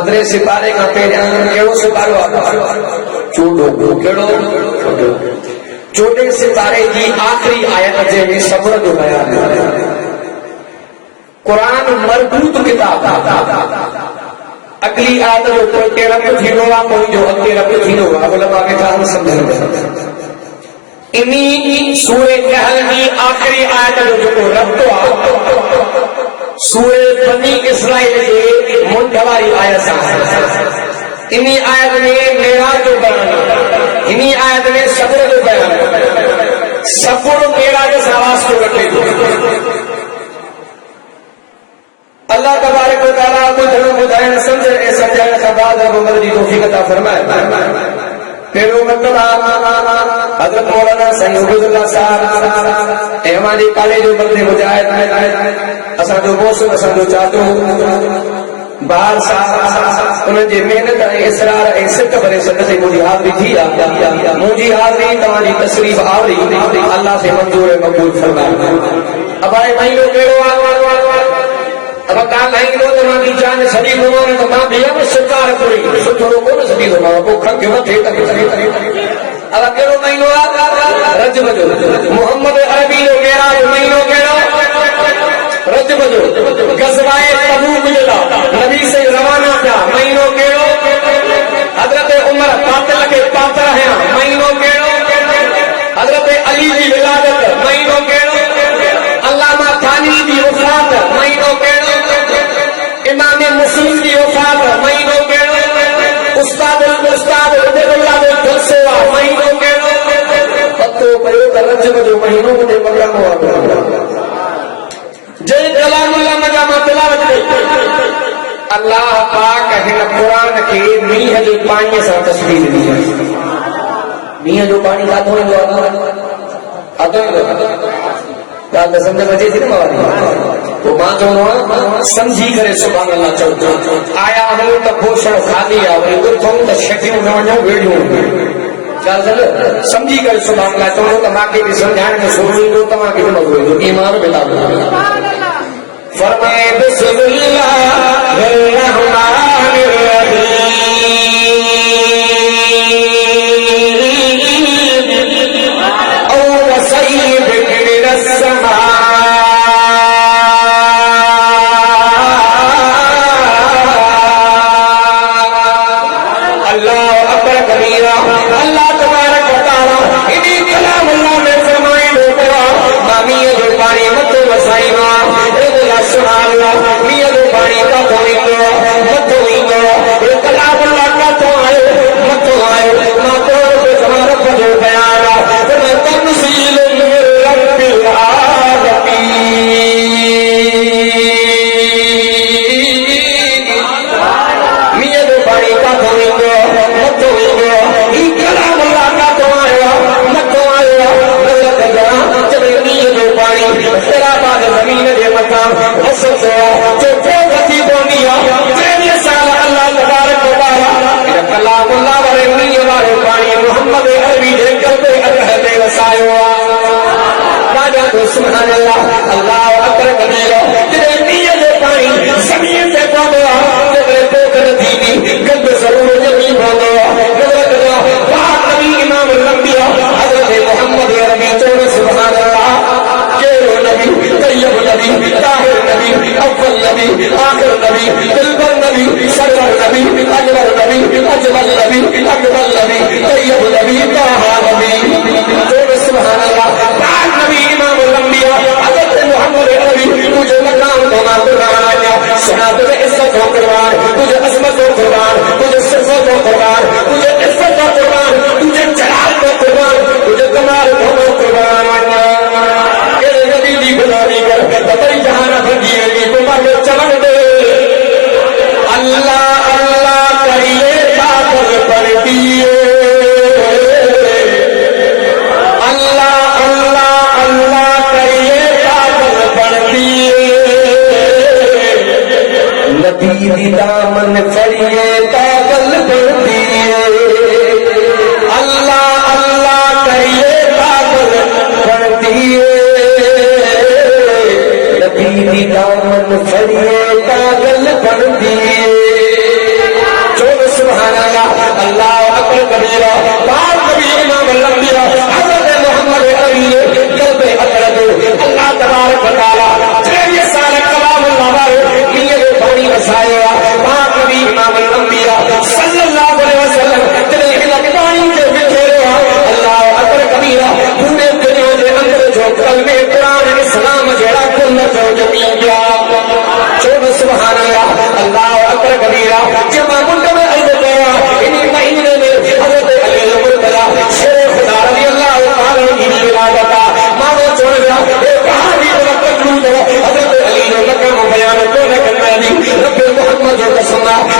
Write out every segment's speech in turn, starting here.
15 सिपारे का पहिरियां कहिड़ो सिपारो आहे? चोॾो। कहिड़ो? चोॾे सिपारे जी आख़िरी आयत जे में सब्र जो बयान आहे। कुरान मरबूत किताब अगली आयत जो पोइ रब थींदो आहे, पोइ जो अॻिते रब थींदो आहे, उलमा वेठा आहिनि सम्झनि। इन्ही सूरे कहल की आखिरी आयत जो जेको रब्तो आहे सूरे बनी इसराइल जे मुंड वारी आयत आहे। इन्ही आयत में मेराज जो बयान, इन्ही आयत में सब्र जो बयान। सब्र मेराज सां वास्तो रखे थो। अल्लाह तबारक व तआला ॿुधण ॿुधाइण सम्झण खां बाद रब जी तौफीक़ अता फरमाए। पहिरियों मतिलब हज़रत मौलाना साईं उबैदुल्लाह साहब ऐं हमारी कॉलेज जो बंदे मुजाहिद असांजो मौसम असांजो चाचो बार साहब उन्हनि जी महिनत ऐं इसरार ऐं सिक भरे सदसे मुंहिंजी हाज़िरी थी आहे। मुंहिंजी हाज़िरी तव्हांजी तशरीफ़ आवरी अल्लाह से मंज़ूर ऐं मक़बूल फरमाए। अब हाणे महीनो कहिड़ो आहे? अब काल आईंदो त मां जान सॼी घुमां त मां ॿिया बि शिकार पूरी सुठो कोन सॼी घुमां पोइ खंघि वठे त अब कहिड़ो महीनो आहे? रजब जो। मोहम्मद अरबी जो मेराज महीनो कहिड़ो? रजब जो। ग़ज़वाए तबूक जो नबी से रवाना थिया महीनो कहिड़ो? हज़रत उमर कातिल खे पात्र हया महीनो कहिड़ो? हज़रत अली जी विलादत महीनो कहिड़ो? अल्लामा थानी जी वफ़ात महीनो कहिड़ो? इमाम मुस्लिम जी वफ़ात महीनो कहिड़ो? उस्ताद उबैदुल्लाह जो जलसो आहे महीनो कहिड़ो? पतो पियो त रजब जो महीनो मुंहिंजे मक़ाम आहे। जय कलामुल्लाह मजा मां तिलावत कई। अल्लाह पाक हिन क़ुरान खे मींहं जे पाणीअ सां तस्वीर ॾिनी आहे। मींहं जो पाणी काथो ईंदो आहे? काथो ईंदो आहे? ॻाल्हि त सम्झ में अचे थी न मां पोइ मां चवंदो आहियां सम्झी करे सुभाणे अल्लाह चओ। आया आहियूं त पोषण खाली आहे, वरी उथूं त शकियूं न वञूं वेड़ियूं। ॻाल्हि सम्झी करे सुभाणे अल्लाह चवंदो त मूंखे बि सम्झाइण में सोच ईंदो, तव्हांखे बि मज़ो ईंदो। ईमान बिला फरमाए बिस्मिल्लाहिर रहमानिर रहीम।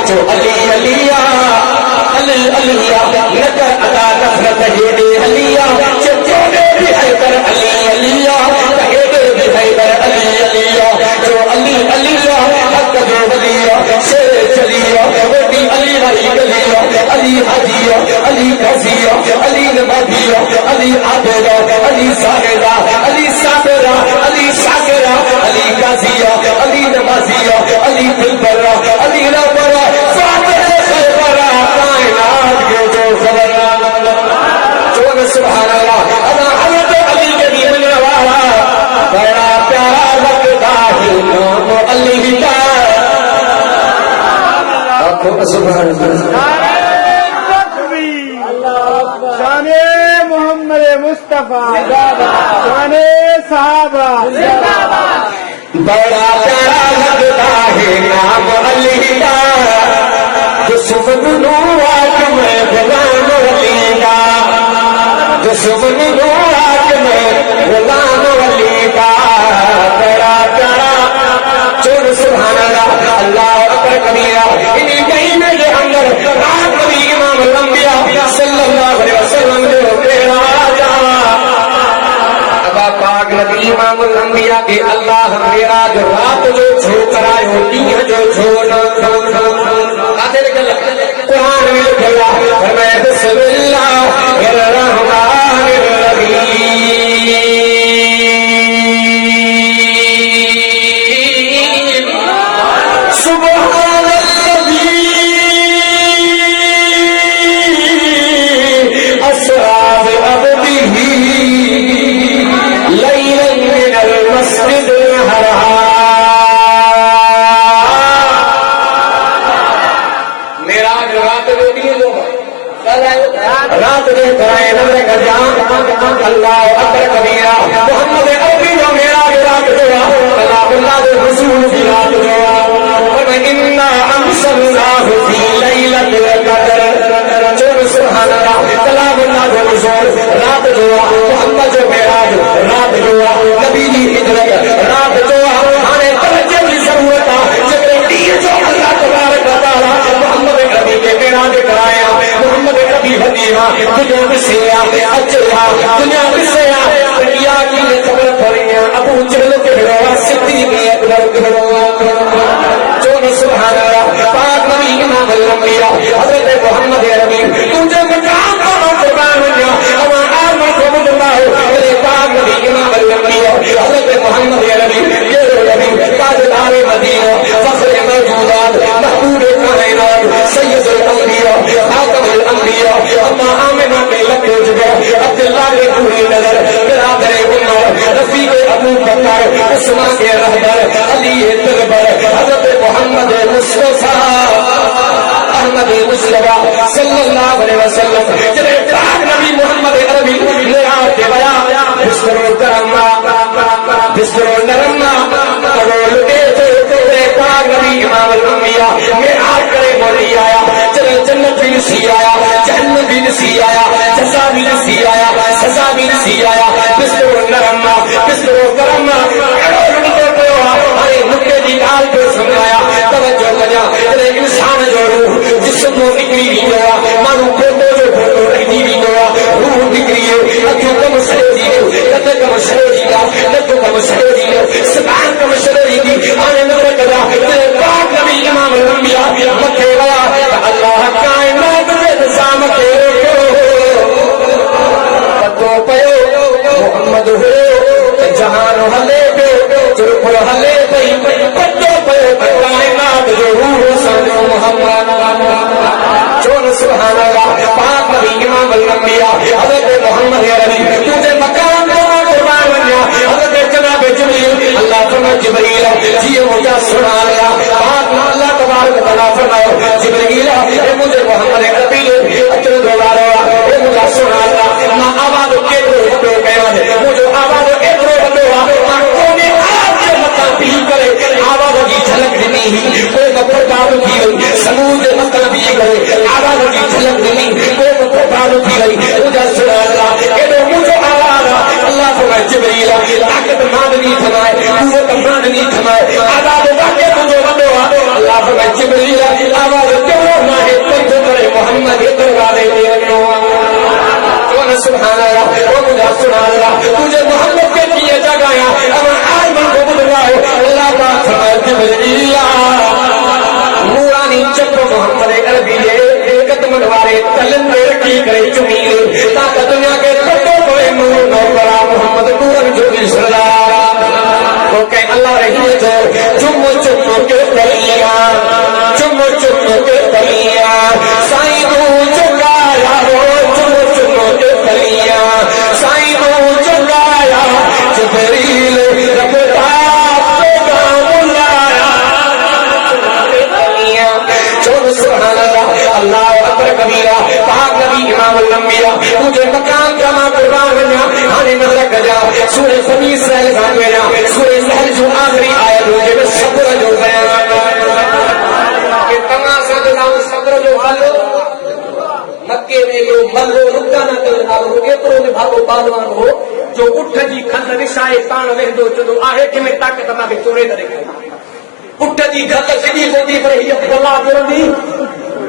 جو علی علیہ علی علیہ نکر ادا نفرت ہے دے علیہ چچوڑے بھی حیدر علی علیہ کہے دے بھی حیدر علی علیہ جو علی علیہ حق جو ولیہ سے چلیہ وہ بھی علی علی گلیہ علی حجیہ علی غزیہ علی نمادیہ علی عابدہ علی زاہدہ علی صابرہ علی شاکرہ علی غازیہ علی نمازیہ علی دلبرہ علی نورہ فاتح خیبرہ کائنات کے جو خبرہ جو سبحان اللہ ادا حضرت علی کے بھی ملنے والا بڑا پیارا لگتا ہے نام علی کا آنکھوں کا سبحان اللہ شان محمد مصطفیٰ شان صحابہ بڑا پیارا لگتا ہے نام علی کا دشمن آج میں غلام علی کا دشمن آج میں غلام علی کا بڑا پیارا چور سبحان اللہ اللہ اکبر کبیرہ انہیں کہیں میں یہ اندر رات نبی امام الانبیاء صلی اللہ علیہ وسلم جو پیرا جا ابا پاک نبی امام الانبیاء کے اللہ میرا جو رات جو چھو کرائے ہوتی ہے جو چھوڑا قرآن میں لکھا فرمائے بسم اللہ الرحمن الرحیم سبحان الذی اسرا بعبده لیلا من المسجد الحرام رات دے کرائے نظر کا جان اللہ اکبر کبیرہ محمد عربی جو میرا رات دعا اللہ دے رسول کی رات دعا وَإِنَّا أَنزَلْنَاهُ فِي لَيْلَةِ الْقَدْرِ جو سبحان اللہ کلام اللہ دے رسول رات دعا محمد جو میرا رات دعا نبی کی ہجرت رات دعا ہمیں توجہ کی ضرورت ہے جو اللہ تبارک و تعالی محمد عربی کے میرا دے کرایا محمد عربی حدیثہ دنیا میں سیا اچھا دنیا میں سیا دنیا کی خبر پڑی ہے ابو جہل کے گھروا صدیق اکبر کے گھروا جو سبحان اللہ پاک نبی امام الانبیاء حضرت محمد عربی تجھے مقام کا قربان ہوا اما آمن کو مدلہ میرے پاک نبی امام الانبیاء حضرت محمد عربی یہ نبی تاجدار مدینہ فخر موجودات محبوب کائنات سید الانبیاء خاتم الانبیاء اما آمنہ کے لکھے جگہ عبداللہ کے پوری نظر برادر عمر رفیق ابو بکر عثمان کے رہبر علی طلبر حضرت محمد مصطفیٰ احمد مصطفیٰ صلی اللہ علیہ وسلم جنہیں پاک نبی محمد عربی لہا کے بیا بسر و کرما بسر و نرما قبول کے تھے پاک نبی امام الانبیاء میں آج کرے مولی آیا جنت بھی نسی آیا جہنم بھی نسی آیا جزا بھی نسی آیا سزا بھی نسی آیا بسر و نرما بسر و کرما مکے دی گال کو سمجھایا توجہ لگا انسان جو روح جسم کو نکلی بھی ہوا مانو کھوٹو جو کھوٹو رہی بھی ہوا روح نکلی ہے اکھوں کا مسئلہ دی ہے قدر کا مسئلہ دی ہے لکھوں کا مسئلہ دی ہے سبحان کا مسئلہ دی ہے آنے نظر کدا پاک نبی امام الانبیاء مکے گیا اللہ کائنات کے نظام کے پتو پیو محمد ہو جہان ہلے پہ چرپ ہلے پہ پتو پیو کائنات جو روح سنو محمد چون سبحان اللہ پاک نبی امام الانبیاء حضرت محمد عربی تجھے مکان کو قربان بنیا حضرت جناب جبریل اللہ فرمائے جبریل جی مجھے سنا لیا پاک اللہ تبارک تعالیٰ فرمائے جبریل اے مجھے محمد عربی اچھے دولا رہا اے مجھے سنا لیا ماں آواز کے دو ہٹو گیا مجھے آواز کے دو ہٹو ماں کونے آپ کے مطلب بھی کرے آواز کی جھلک نہیں کوئی مطلب بارو کی گئی سمود مطلب بھی گئے آواز کی جھلک نہیں کوئی مطلب بارو کی گئی مجھے سنا لیا اے دو مجھے آواز اللہ فرمائے جبریل طاقت ماندنی تھمائے قوت ماندنی تھمائے آواز واقع مجھے بندو اللہ فرمائے جبریل آواز कलियां साईं तू चुकाया हो चुम चुम के कलियां साईं तू चुकाया जिब्रील रब का बुलाया कलियां चुम सुभान अल्लाह अल्लाह अकबर कबीरा पाक नबी इमाम अल-अंबिया तुझे मकाम जमा कुर्बान वञा हाणे नज़र कजा सूरह ख़मीस सहल खां पहिरियां सूरह सहल जो आख़िरी आयत हुजे में सब्र जो बयान के तमाम सदनाओं सब्र जो फल मक्के में जो मल्लो रुका न करे नालो एतिरो में भागो पालवान हो जो उठ जी खंड विछाए पाण वेंदो चवंदो आहे कि में ताक़त मांखे चोरे करे उठ जी खंड सिधी पवंदी पर हीअ अल्लाह चवंदी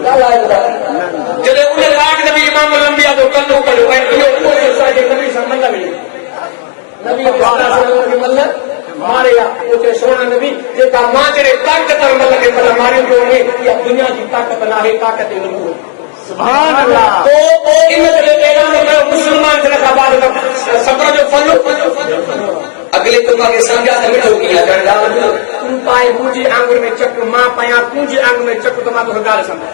जॾहिं उन पाक नबी इमाम अल-अंबिया जो कल्लो कयो ऐं इहो उहे असांजे नबी सां मल मिली नबी खे मल मारे उते सोना नबी जेका मां जहिड़े ताक़त मल खे मल मारियो पियो वञे इहा दुनिया जी ताक़त न आहे ताक़त ई नबूवत सुभान अल्लाह तो इन करे पैगाम कयो मुस्लमान थियण खां बाद सब्र जो फल अगले तो मांगे समझा त मिठो किया करदा तू पाए मुंहिंजे आंगुर में चक मां पाया तुंहिंजे आंगुर में चक तो मां तो ॻाल्हि समझा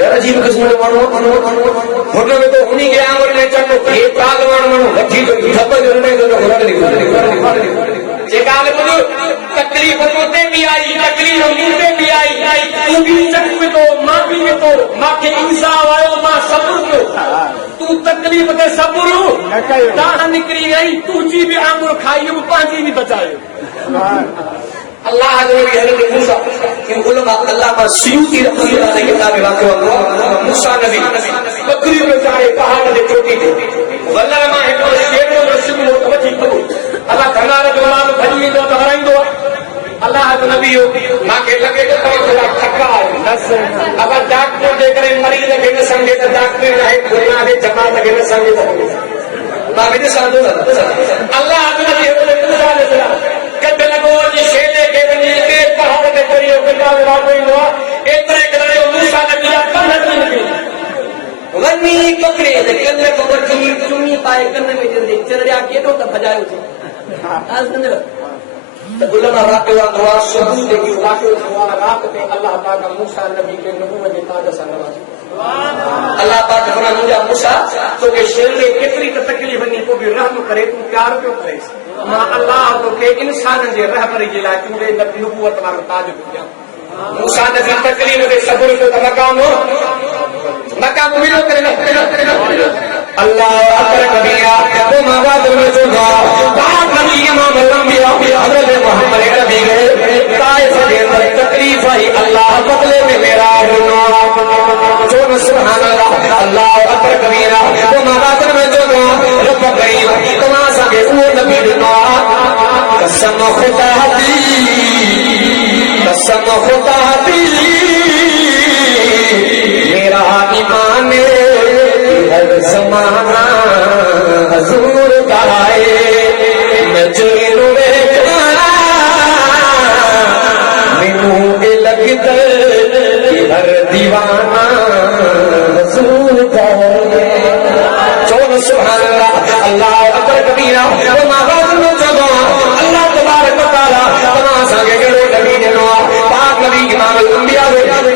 यार अजीब किस्म जो माण्हू हुन में तो उन्हीं के आंगुर में चक हे पागवान माण्हू वठी जो धप जो रणे जो जे ॻाल्हि ॿुध तकलीफ़ तोते बि आई तकलीफ़ मूंखे बि आई तू बि चक में तो मां बि में तो मांखे इंसाफ आयो मां सब्र कयो तू तकलीफ़ ते सब्र ताण निकिरी वई तुंहिंजी बि आंगुर खाई पंहिंजी बि बचायो अल्लाह जो नबी हज़रत मूसा के उलमा अल्लामा सियूती रहमतुल्लाह अलैहि किताब वाक़ियो मूसा नबी बकरी में चाहे पहाड़ ते चोटी ते वल्ला मां हिकड़ो शेरो रस्म वठी पयो अल्लाह घनार जो माल भॼी वेंदो त हराईंदो अल्लाह जो नबी मांखे लॻे थो थोरा थका आहे अगरि डॉक्टर जे करे मरीज़ खे न सम्झे त डॉक्टर आहे दुनिया जे जमात खे न सम्झे त मां बि ॾिसां थो अल्लाह जो नबी मूसा अलैहि कद लॻो जी शेले खे वञी के पहाड़ ते चढ़ियो किताब वापरींदो आहे एतिरे करे मूसा नबी कन निकिरी वञी पकड़े त कन में वठी चुनी पाए कन में जल्दी चढ़िया केॾो त भॼायो थी त उलमा वाक़ियो दुआ सुबुह ते की वाक़ियो दुआ रात ते अल्लाह पाक मूसा नबी के नबूवत जे ताज सां नवाज़ी अल्लाह पाक फरमाया मुंहिंजा मूसा तोखे शेले केतिरी त तकलीफ़ ॾिनी पोइ बि रहम करे तूं प्यार पियो करेसि मां अल्लाह तोखे इंसान जे रहबरी जे लाइ तुंहिंजे नबूवत वारो ताज पियो ॾियां मूसा नबी तकलीफ़ ते सब्र कयो त मक़ाम मिलियो करे न अल्लाह अकबर कबीरा तो मवाद में चुका पाक नबी इमाम अल-अंबिया हज़रत मोहम्मद नबी गए ताइफ के अंदर तकलीफ आई अल्लाह बदले में मेरा जो सुभान अल्लाह अल्लाह अकबर कबीरा तो मवाद में चुका रब करीम तमा सके वो नबी दिनो कसम खुदा दी मेरा ईमान हर ज़माना हजूर का है मैं जेल में मैनू लगता हर दीवाना हजूर का है चोर सुभान अल्लाह अल्लाह अकबर कबीरा अल्लाह तबारक व तआला तमाम संगे करो नबी दिनो पाक नबी इमाम अल-अंबिया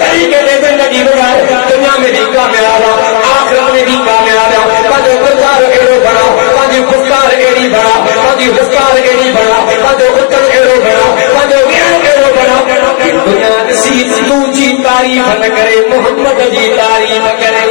तरीके दे जिंदगी गुजारे दुनिया में भी कामयाब आखिरत में भी कामयाब पंहिंजो गुज़ार अहिड़ो बणा पंहिंजी गुफ़्तार अहिड़ी बणा पंहिंजी गुफ़्तार अहिड़ी बणा पंहिंजो उथण अहिड़ो बणा पंहिंजो विहण अहिड़ो बणा दुनिया ॾिसी तुंहिंजी तारीफ़ न करे मोहम्मद जी तारीफ़ करे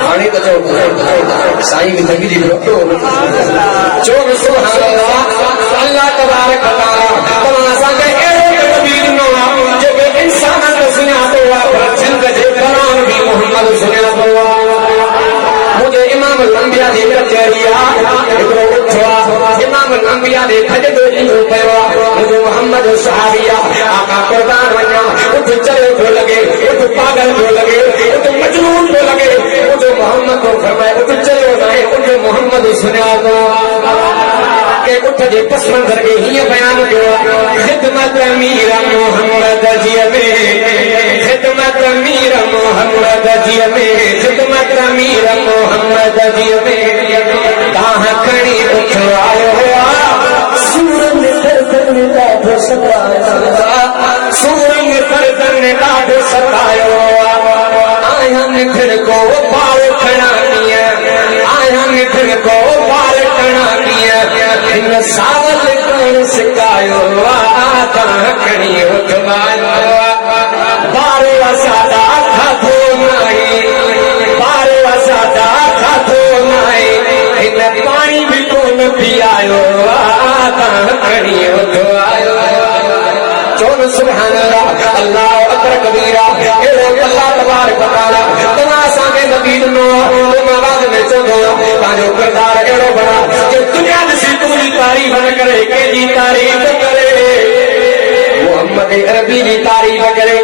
हाणे त चओ साईं बि लॻी पियो चओ सुभान अल्लाह अल्लाह तबारक व तआला तव्हां असांखे अहिड़ो नबी ॾिनो आहे जेके इंसान खे सुञातो आहे पर जिंद जे कलाम बि मोहम्मद सुञातो आहे मुंहिंजे इमाम अल-अंबिया जी कचहरी आहे हिकिड़ो उथो आहे इमाम अल-अंबिया जे भॼंदो ईंदो पियो आहे मुंहिंजो मोहम्मद सहाबी आहे आका क़ुर्बान वञा उठ चरियो पियो लॻे उठ पागल पियो लॻे उठ मजनून पियो लॻे मुंहिंजो मोहम्मद को फरमाए उठ चरियो न आहे उठ मोहम्मद सुञातो के उठ जे पस मंज़र खे हीअं बयानु कयो सताया सूरंग करदन ने ॾाढो सतायो आया निखर को बाल खणानिया आया निखर को बाल खणानिया हिन सावल कौन सिकायो आता खणी उठवायो बारे असादा खाधो नाई बारे असादा खाधो नाई हिन पानी भी कोन पियायो आता खणी उठवायो चोन सुभान अल्लाह अल्लाह अकबर कबीरा एड़ो अल्लाह तबारक व तआला तमा असांखे नबी ॾिनो तुम आवाज़ में चवंदो तव्हांजो किरदार अहिड़ो बणा कि दुनिया ॾिसी तुंहिंजी तारीफ़ न करे कंहिंजी तारीफ़ करे मोहम्मद अरबी जी तारीफ़ करे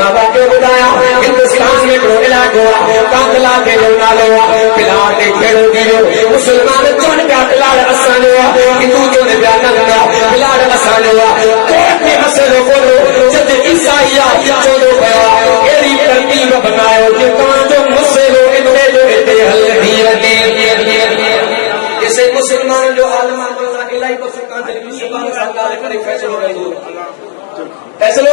मां वाक़ियो ॿुधायां हिंदुस्तान में हिकिड़ो इलाइक़ो आहे कांधला खे जो नालो आहे बिलाल खे खेड़ो ॾींदो मुस्लमान चवनि पिया बिलाल असांजो आहे हिंदू चवनि पिया न बिलाल असांजो आहे कोर्ट में मसइलो कोन्हो जद ईसाई चवंदो पियो अहिड़ी तरतीब बनायो कि तव्हांजो मसइलो हिते जो हिते हल थी वञे जैसे मुस्लमान जो आलमान जो इलाही को सुकान जी सुभाणे सरकार करे फ़ैसिलो कयो फैसलो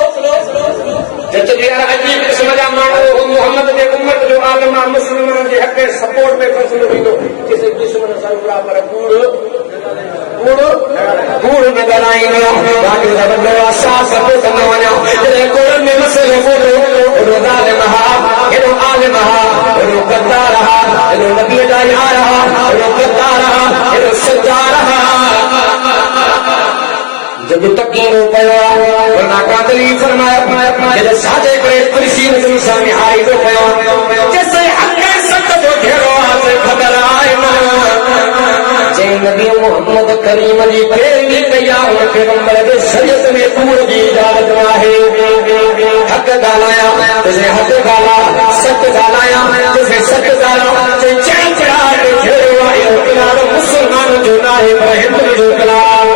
जब यार अजीब किस्म जा माण्हू मोहम्मद जे उम्मत जो आलम मुस्लिमन जे हक़ सपोर्ट में फैसलो ॾींदो किसे दुश्मन सां बुरा पर कूड़ में ॻाल्हाईंदो बाक़ी बंदो असां सपोर्ट न वञा जॾहिं कोड़ में मसइलो कोन्हो हेॾो ज़ालिम हा हेॾो आलिम हा हेॾो गद्दार हा हेॾो नबीअ जा यार हा हेॾो गद्दार हा हेॾो सच्चार हा जब तकीनो पयो वरना कादली फरमाया जब सादे करे कुर्सी में सामने हाई तो पयो जैसे हक सत जो घेरो आसे खबर आए ना जे नबी मोहम्मद करीम जी प्रेमी कया उन पैगंबर के शरीयत में पूर जी इजाजत आहे हक गालाया जैसे हक गाला सत गालाया जैसे सत गाला जे चैन चढ़ा के घेरो आयो किनारो मुसलमान जो नाहे पर हिंदू जो कलाम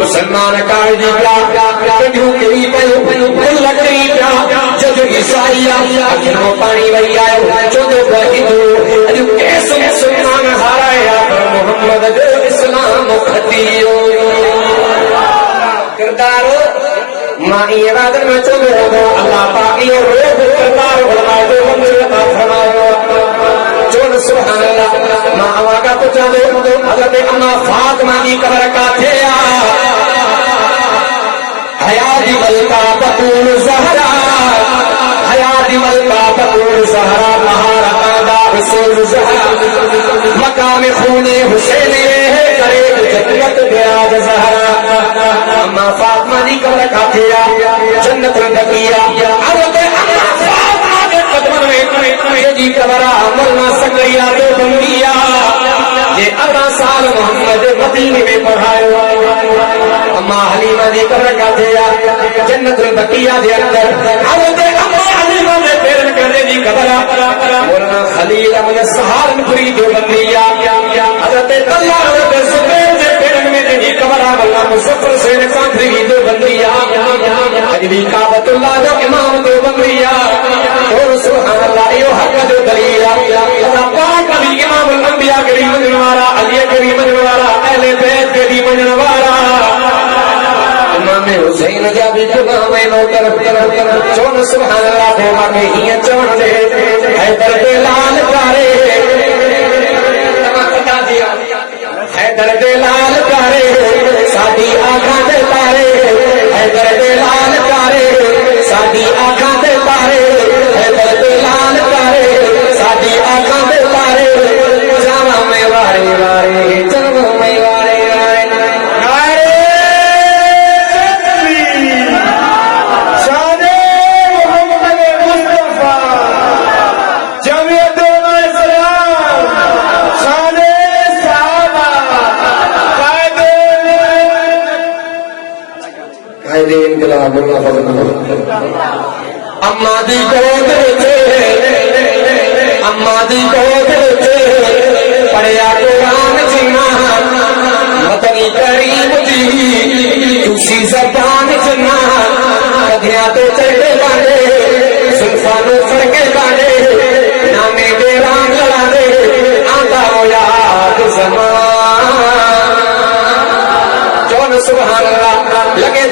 मुसलमान काजी पिया कढियूं किरी पयूं लकड़ी पिया जद ईसाई अखियों पानी वही आयो चोदो हिंदू अॼु केस मुसलमान हाराया पर मोहम्मद जो इस्लाम खटियो किरदार मां इहे वादन में चवंदो हुओ अल्लाह पाक इहो रोज़ किरदार उलमाए जो मंज़िल अता फरमायो चोन सुभान अल्लाह मां आवाज़ पुछां थो हज़रत अम्मा फातिमा जी क़बर काथे आहे हयाती मलका बतूल ज़हरा हयाती मलका बतूल ज़हरा महाराजा हुसैन ज़हरा मकाम खूने हुसैन है करे जन्नत बिराज ज़हरा अम्मा फातिमा जी क़बर काथे आहे जन्नत बकिया हज़रत अम्मा फातिमा के कदमन में जी क़बर मौलाना सकरिया तो बंदिया जे 18 साल मोहम्मद मदीने में पढ़ायो अम्मा हलीमा जी क़बर काथे आहे जन्नत बकिया जे अंदर हज़रत अम्मा हलीमा ने पेरन करने जी क़बर मौलाना खलील अहमद सहारनपुरी जो बंदिया हज़रत तल्ला हज़रत सुबैर जे पेरन में जी क़बर मौलाना मुज़फ्फर हुसैन कादरी जो बंदिया अजली काबतुल्लाह जो इमाम जो बंदिया और सुभान अल्लाह यो हक जो दलील अल्लाह पाक अली इमाम अंबिया के भी मनण वाला अली के भी मनण वाला अहले बैत के भी मनण वाला इमाम हुसैन जा भी गुलाम नौकर चोन सुभान अल्लाह को माके हिय चवण दे हैदर दे लाल प्यारे तमा बता दिया हैदर दे लाल प्यारे साडी आंखां दे तारे हैदर दे लाल प्यारे साडी आंखां दे तारे हैदर दे लाल प्यारे साडी आंखां दे तारे जावा में वारे वारे जावा में वारे वारे नारे तकबीर शाने मोहम्मद मुस्तफा जमीयत इस्लाम शाने सहाबा कायदे इनकलाब अल्लाह फजल अम्मा दी गोद थे पढ़िया कुरान जिन्ना मदनी करीम जी दूसरी जबान जिन्ना कदिया तो चढ़े बांधे सुल्फानो फड़के बांधे नामे दे राम लड़ा दे आंदा हो याद ज़मान चौन सुभान अल्लाह लगे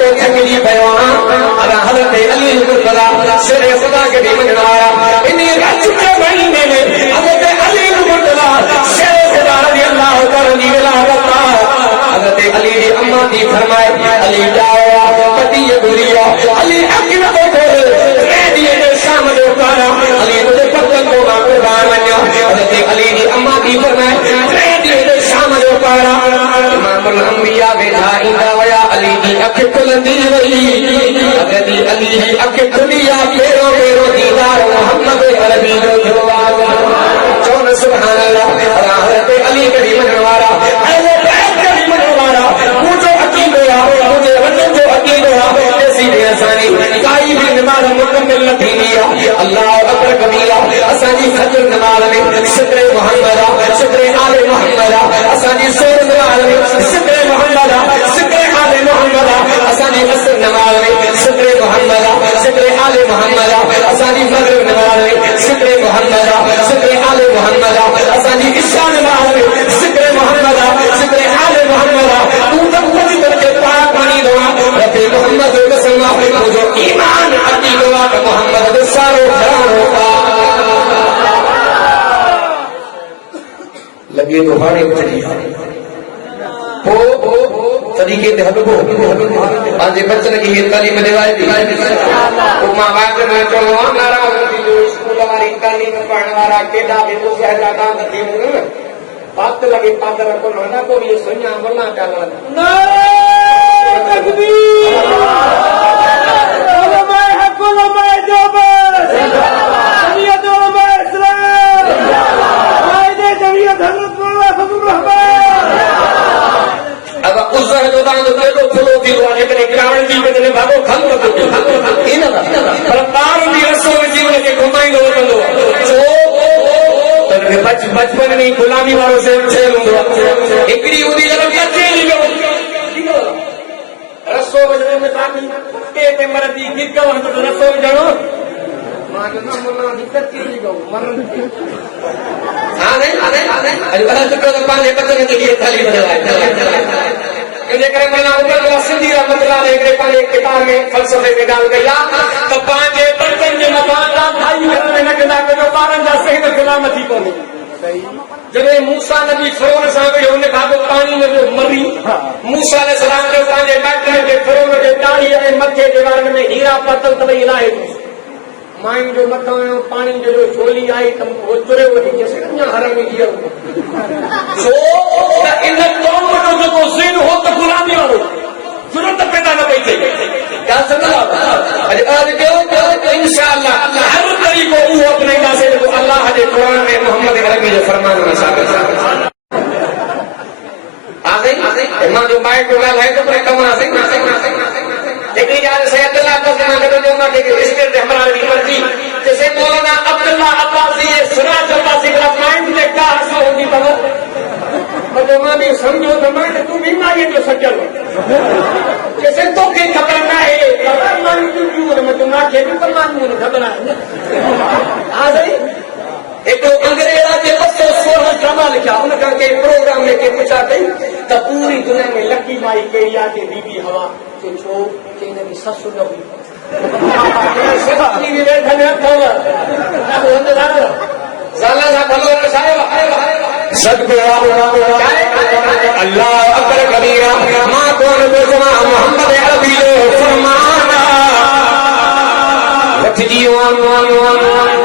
वेठा ईंदा विया अली जी अखि खुलंदी वई हज़रत अली जी अखि खुली आ कहिड़ो कहिड़ो दीदार मोहम्मद अरबी जो थियो आहे चवनि सुभान अल्लाह हज़रत अली कड़ी मञण वारा अहले बैत कड़ी मञण वारा मुंहिंजो अक़ीदो आहे मुंहिंजे वॾनि जो अक़ीदो आहे तेसी बि असांजी काई बि नमाज़ मुकमिल न थींदी आहे अल्लाह अकबर कबीरा असांजी फजर नमाज़ में सिकरे मोहम्मद सिकरे आले मोहम्मद असांजी सोर नमाज़ में सिकरे मोहम्मद सिकरे आले मोहम्मद असांजी असर नमाज़ में सिकरे मोहम्मद सिकरे आले मोहम्मद असांजी फजर नमाज़ में सिकरे मोहम्मद सिकरे आले मोहम्मद असांजी इशा नमाज़ में सिकरे मोहम्मद सिकरे आले मोहम्मद तू तब खुद करके पाक पानी दुआ रब्बे मोहम्मद कसम मुझे ईमान अकीदो आहे मोहम्मद जो सारो घरानो लगे तो हाणे उथजी हो तरीक़े ते हलबो पंहिंजे बचन खे इहे तालीम ॾिवाए थी पोइ मां वाइद में चवणो आहे नाराज़ थी जो स्कूल वारी तालीम पढ़ण वारा केॾा बि मुज़ाहिदा कान थी वञनि वक़्तु लॻे पादर कोन न पोइ इहे सुञा मुला पिया अब उस जो दान जो केॾो थुलो थींदो आहे जेकॾहिं कावड़ जी बदिले भाॻो खल वठो पर ॿार बि रसो विझी हुनखे घुमाईंदो वठंदो बचपन में गुलामी वारो ठहियल हूंदो आहे हिकिड़ी हूंदी रसो विझण में तव्हांजी टे मरंदी रसो विझणो पंहिंजे बचन खे तालीम करे सिंधी रहमतुल्लाह हिकिड़े पंहिंजे किताब में फ़लसफ़े में ॻाल्हि कई आहे त पंहिंजे बचन जे मथां न कंदा कजो ॿारनि जा सिहत गुलाम थी पवंदी जॾहिं मूसा नबी फिरौन सां वियो हुन खां पोइ पाणी में वियो मरी मूसा अलैहिस्सलाम जो पंहिंजे माइटनि खे फिरौन जे दाढ़ी ऐं मथे जे वारनि में हीरा पातल त भई इलाही माइन जो मथां पाणी जो झोली आई त तुरियो वठी अञा हर में गियो छो त इन क़ौम जो जेको ज़हन हो त गुलामी वारो ज़रूरत पैदा न पई थिए ॻाल्हि सम्झो अॼु कयो इंशाअल्लाह हर तरीक़ो उहो अपनाईंदासीं जेको अल्लाह जे क़ुर में मोहम्मद अरबी जो फरमान में साबित आहे मां जो माइक ॻाल्हाए थो पर कमु हिकिड़ी ॻाल्हि सैयद अल्लाह तस्मा गॾो मांखे स्टेज ते हमरा जी मर्ज़ी जैसे मौलाना अब्दुल्लाह अब्बासी सुराज अब्बासी का माइंड में का हर्षो होती तव तो मां भी समझो तो मां तू बीमारी जो सजल जैसे तो के खबर ना है मान तू क्यों मैं तो ना के तो मान मुझे खबर है आ गई एक तो अंग्रेजा के 216 ड्रामा लिखा उनका के प्रोग्राम में के पूछा कई तो पूरी दुनिया में लकी माई केरिया के बीबी हवा के छो के ने ससुर न हुई सच्ची वे धन्य थव अब अंदर ज़ाला सा भलो साहिब सदके अल्लाह अकबर कबीरा मां कौन को जमा मोहम्मद अरबी जो फरमाना वठी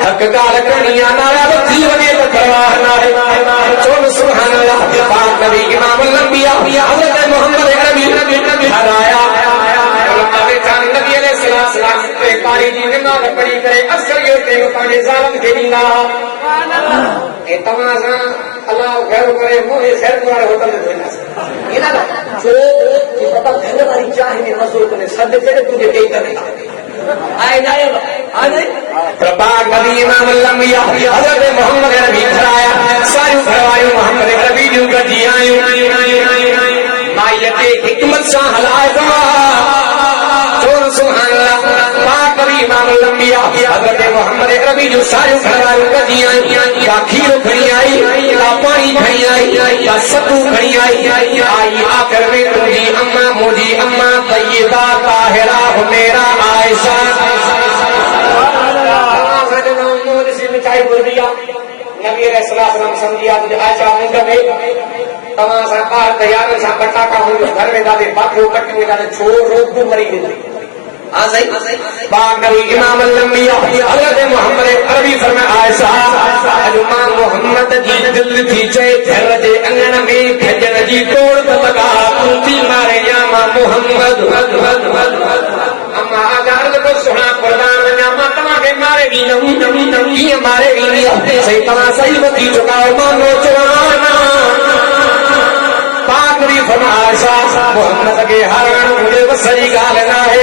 हक गाल करणिया नारा वठी वने त परवाह नाहे चोन सुभान अल्लाह पाक नबी इमाम अलंबिया हज़रत मोहम्मद अरबी हराया नबी अलैहिस्सलाम पे कारी जी नमाज़ पढ़ी करे अक्सर यो ते पंहिंजे ज़ालम खे ॾींदा ए तव्हां सां अल्लाह घर करे मोहे खैर वारे होटल में वेंदासीं इन छो कि पता घर वारी चाह में मज़ो करे सद करे तुझे ॾेई करे आए ना आ नहीं प्रभाग नबी इमाम अलंबिया हज़रत मोहम्मद अरबी घराया सारियूं घरवारियूं मोहम्मद अरबी जूं गॾिजी आयूं माईअ खे हिकमत सां हलाए सुभान अल्लाह पाक नबी इमाम अलंबिया हज़रत मोहम्मद अरबी जो सारियूं घरवारियूं गॾिजी आयूं का खीर खणी आई का पानी खणी आई का सत्तू खणी आई आख़िर में तुंहिंजी अम्मा मुंहिंजी अम्मा तय्यबा ताहिरा हुमैरा आयशा मिठाई घुरंदी आहे नबी अलैहिस्सलाम सम्झी आहे तुंहिंजी आयशा मुंड में तव्हां सां ॿार तयारनि सां पटाका हुनजो घर में ॾाढे बाकियूं कटियूं ॾाढे छो रोग मरी वेंदी पाक नबी इमाम अलंबिया हज़रत मोहम्मद अरबी फरमाए आयशा अॼु मां मोहम्मद जी दिलि थी चए घर जे अंगण में खजन जी तोड़ त लॻा तूं थी मारे محمد اما آزاد کو سنا قربان نامہ تمہاں کے مارے گی نہیں یہ مارے گی نہیں صحیح تمہاں صحیح بتی چکاؤ مانو چوانا پاک بھی فرمائشا محمد کے حران مجھے بسری گالنا ہے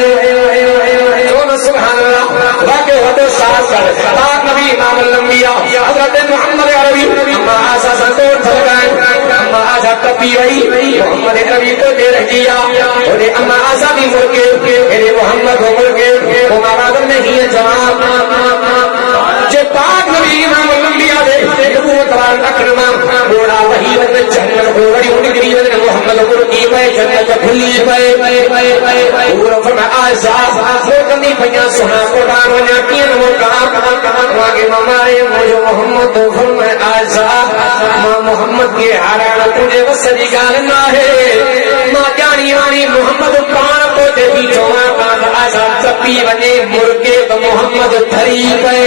سونا سبحان اللہ واقع حد ساتھ کر پاک نبی امام الانبیاء حضرت محمد عربی اما آسا سنتور تھلگائیں اما آسا کپی رہی محمد عربی کو دے رہیا انہیں اما آسا بھی مرکے میرے محمد ہو مرکے ہمارا دل نہیں ہے جواب جو پاک نبی امام الانبیاء دے نبوت وار اکرما بوڑا وحی ون جنت ہو رہی ان کی ون محمد مرکی میں جنت کھلی میں پورا فرما آسا وہ کمی پنیا سنا قرآن ونیا کین وہ کہاں واگے ممارے مجھے محمد فرما آسا ماں محمد کے حران تجھے وسری گالنا ہے ماں جانی وانی محمد پان کو دے بھی چونا پان آسا چپی ونے مرکے تو محمد تھری پے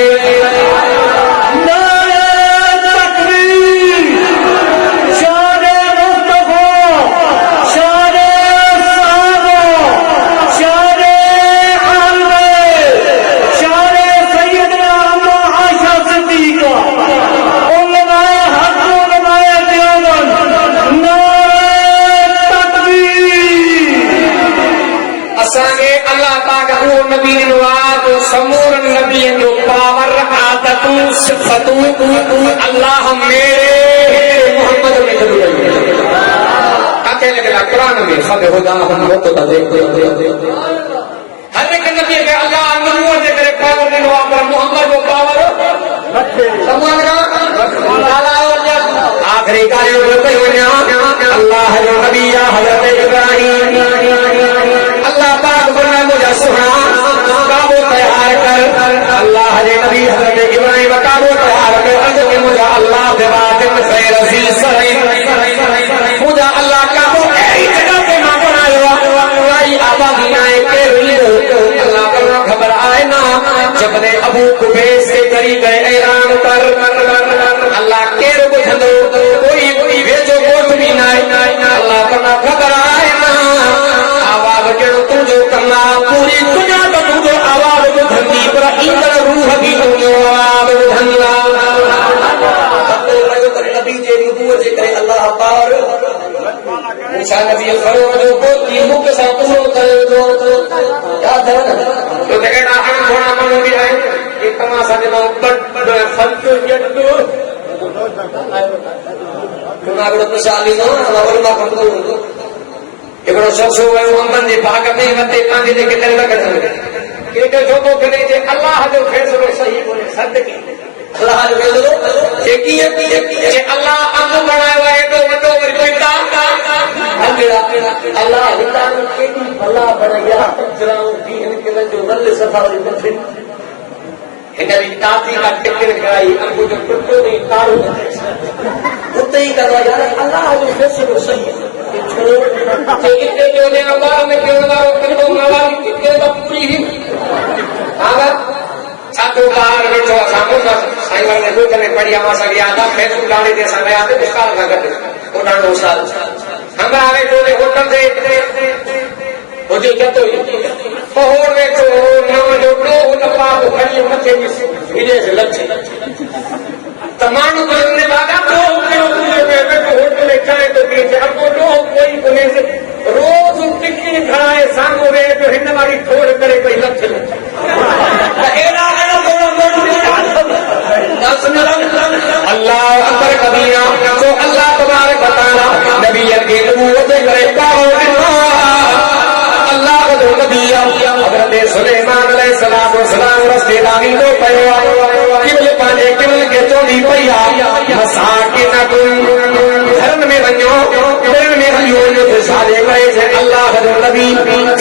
اللہ میرے محمد میں کبھی اکیلے کے قرآن میں خبر ہو جانا ہم لوگ تو دیکھتے ہر ایک نبی کے اللہ نبوت دے کرے پاور دے نوا پر محمد کو پاور سمان کا آخری کاری ہوتے ہوئے اللہ جو نبی حضرت ابراہیم اللہ پاک بنا مجھے سنا کابو تیار کر اللہ جو نبی حضرت ابراہیم کابو تیار کر مجھے اللہ دیواتن خیر عزیز مجھے اللہ کابو ایک جگہ پہ نہ بنایا رائی آبا دینائے کے ریدو اللہ کرنا خبر آئے نا جب نے ابو قبیس کے قریب اعلان کر اللہ کے رکو جھندو کوئی بھیجو گوٹ بھی نائے اللہ کرنا خبر آئے نا آواز جڑو تجھو کرنا پوری دنیا تو تجھو آواز بدھنگی پر اندر روح بھی تجھو آواز بدھنگا نبی جے نبوت جے کرے اللہ پار موسیٰ نبی الفروغ جو کو تیموں کے ساتھ تجھو کرے جو یاد ہے نا تو دیکھنا ہم تھوڑا منو بھی آئے کہ تماسا جنہوں بڑ خلق جڑو جناگڑ مثالی نو علماء کمدو ایکڑو شخص ہوئے محمد جی باغ میں وتے کاندے دے کے کرے لگن کہ جو کو کہے جے اللہ جو فیصلو صحیح بولے صدقے اللہ جو فیصلو ایکی ہے اللہ اب بنایا ہے تو وڈو کوئی اللہ ہندان کے اللہ بنایا جراؤ دین کے جو ول سفاری بن ہنری تاتی کا ٹکر کرائی اب جو ٹکو نہیں تارو اتے ہی کروا یار اللہ جو فیصلو صحیح ہے چھوڑ کہ اتنے جو نے اللہ میں کیوں نہ کرو نواز کتنے کا پوری ہی اگر ساتو باہر بیٹھو سامو نہ سائیں والے کو کرنے پڑی ہوا سگی آدھا فیس ڈالے دے سامنے آتے اس کا نہ کرتے اٹھا دو سال ہم آوے جو نے ہوٹل دے وہ جو کہتے ہوئے پہوڑ میں تو نو جو لوگ نپا کو کھڑی مچے ملے سے لچے تمام کرنے لگا تو ہوٹل میں چائے تو پیچھے اب وہ لوگ کوئی بنے سے روز ٹکٹ کھڑائے سامو رہے جو ہند ہماری تھوڑ کرے کوئی لچے اللہ اکبر کبیرہ تو اللہ تبارک بتانا نبی کے نبوت کرے پاؤ اللہ کو نبی حضرت سلیمان علیہ السلام والسلام رستے دانی تو پہوا قبل پانے قبل کے چوڑی پیا مساکن دھرم میں بنیو دھرم میں بنیو جو سارے گئے تھے اللہ حضر نبی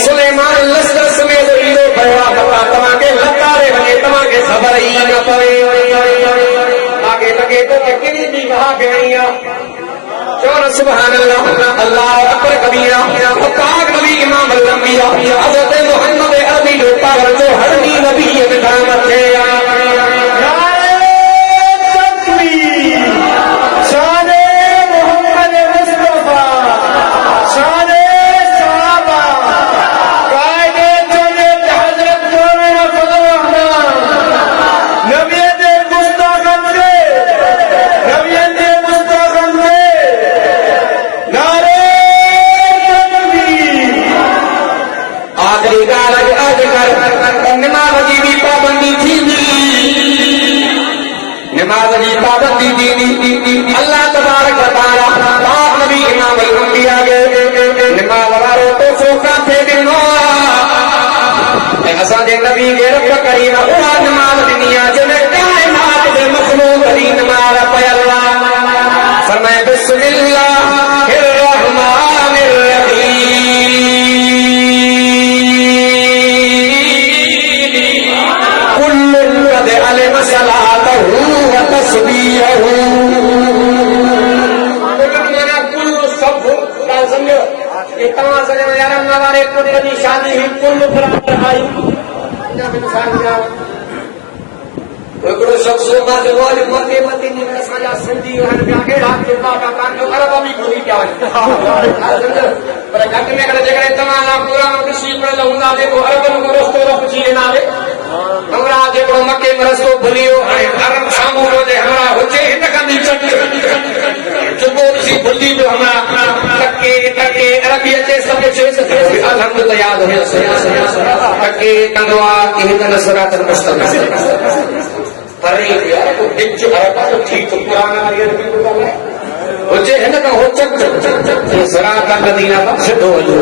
سلیمان لشکر سمیت ایدو پہوا بتا تمہاں کے لکارے بنے تمہاں کے خبر ہی نہ پڑے آگے لگے تو کنی بھی وہاں گئیاں چون سبحان اللہ اللہ اکبر کبیرہ پاک نبی امام الانبیاء حضرت محمد عربی جو پاور جو ہر نبی نامت ہے شان محمد مصطفیٰ شان صحابہ आखिरी ॻाल्हि अॼु कर नमाज़ जी बि पाबंदी थींदी नमाज जी पाबंदी थींदी अल्लाह तबारक व तआला पाक नबी इमाम अल-अंबिया के नमाज वारो तोहफ़ो काथे ॾिनो ऐं असांजे नबी जे रब करीम उहा नमाज ॾिनी आहे जंहिंमें काइनात जे मख़लूक़ जी नमाज पयल आहे फरमाए बिस्मिल्लाहिर रहमानिर रहीम कुल्लुन क़द अलम सलातहु व तस्बीहहु कुल्लु सब का समझो ये तमाम सजन यार हमारे पुत्र की शादी ही कुल्लु बराबर आई हिकिड़ो शख़्स मां चयो मथे मथे में असांजा सिंधी आहिनि ॿिया कहिड़ा जेका तव्हांजो अरब बि भुली पिया वञनि पर घटि में घटि जेकॾहिं तव्हां पूरा ॾिसी पढ़ियल हूंदा जेको अरबनि में रस्तो पुछी वेंदा हमरा जेको मके में रस्तो भुली वियो हाणे अरब साम्हूं हुजे हमरा हुजे हिन कंदी चट जेको ॾिसी भुली पियो हमरा टके टके अरबी अचे सभु चएसि अल्हम्दुलिल्लाह यादि हुयसि टके कंदो आहे कि हिन नसरात मुस्तक़िम पर यार को दिच अरब तो ठीक पुराना ये हुजे हिन खां हो चक सरात मदीना पर सिधो वञो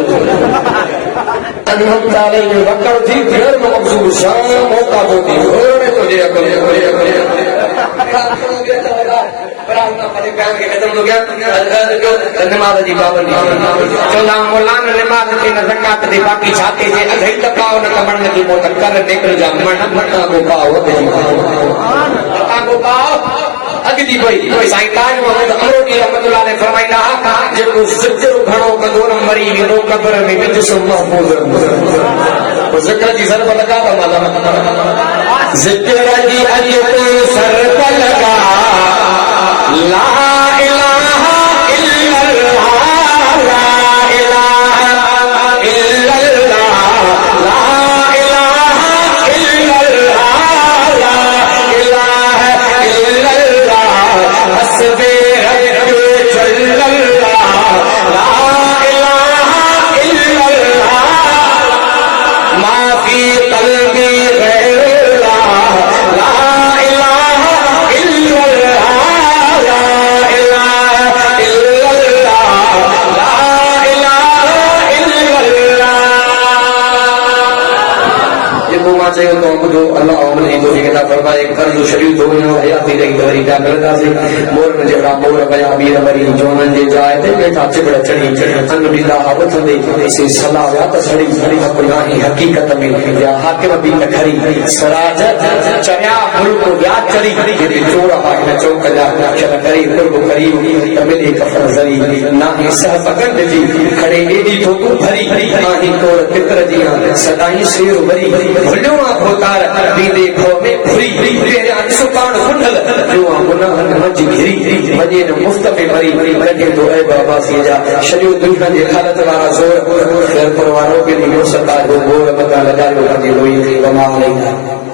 अल्हम्दुलिल्लाह में वकर थी घर में मक़सूद शाम मौका होती होने तो जे अकल नमाज जी पाबंदी चौदह मौलाना नमाज ते न ज़कात ते बाक़ी छाते जे अधई त पाओ न त मरण जी मौत कर निकिर जा मरण मता को पाओ मता को पाओ अगदी भई साईं ताज मोहम्मद अमरोटी रहमतुल्लाह ने फरमाईंदा जेको ज़िक्र घणो कंदो न मरी वेंदो क़ब्र में विझ सो महफूज़ ज़िक्र जी ज़रब लगा त माला ज़िक्र जी अॼु तो सरब लगा ला इलाहा इल्लल्लाह ला इलाहा इल्लल्लाह ला इलाहा इल्लल्लाह ला इलाहा इल्लल्लाह हस्बे रब्बी जल्लल्लाह ला इलाहा इल्लल्लाह मा फी क़ल्बी गैरुल्लाह ला इलाहा इल्लल्लाह चयो तो ॿुधो अल्लाह अमल ईंदो जेके था फरमाए कर्ज़ शरीर थो वञो हयाती रही त वरी जा मिलंदासीं मोर में जहिड़ा मोर पिया वीर वरी जोननि जे जाइ ते वेठा चिबड़ चढ़ी अंग ॾींदा हुआ उथंदे से सलाह विया त सड़ी सड़ी पुराणी हक़ीक़त में या हाकिम बि न खरी सराज चरिया मुल्क विया चढ़ी जेके चोर हुआ हिन चौक जा अखियल करे कुर्ब करीब त मिले कफन ज़री ना ही सह पकड़ ॾिठी खड़े एॾी थोकू भरी आहीं तोड़ पितर जी सदाई शेर वरी भुलियो भोतार दीदे खो में भुरी तेरा सुकान कुंडल जो गुनाहन मंझि घिरी वञे न मुफ्त में मरी लॻे थो ऐं बाबा सी जा शरीर दुनिया जे हालत वारा ज़ोर ख़ैर पर वारो के ॾिनो सता जो गोर मथा लॻायो पंहिंजी लोई वमा लई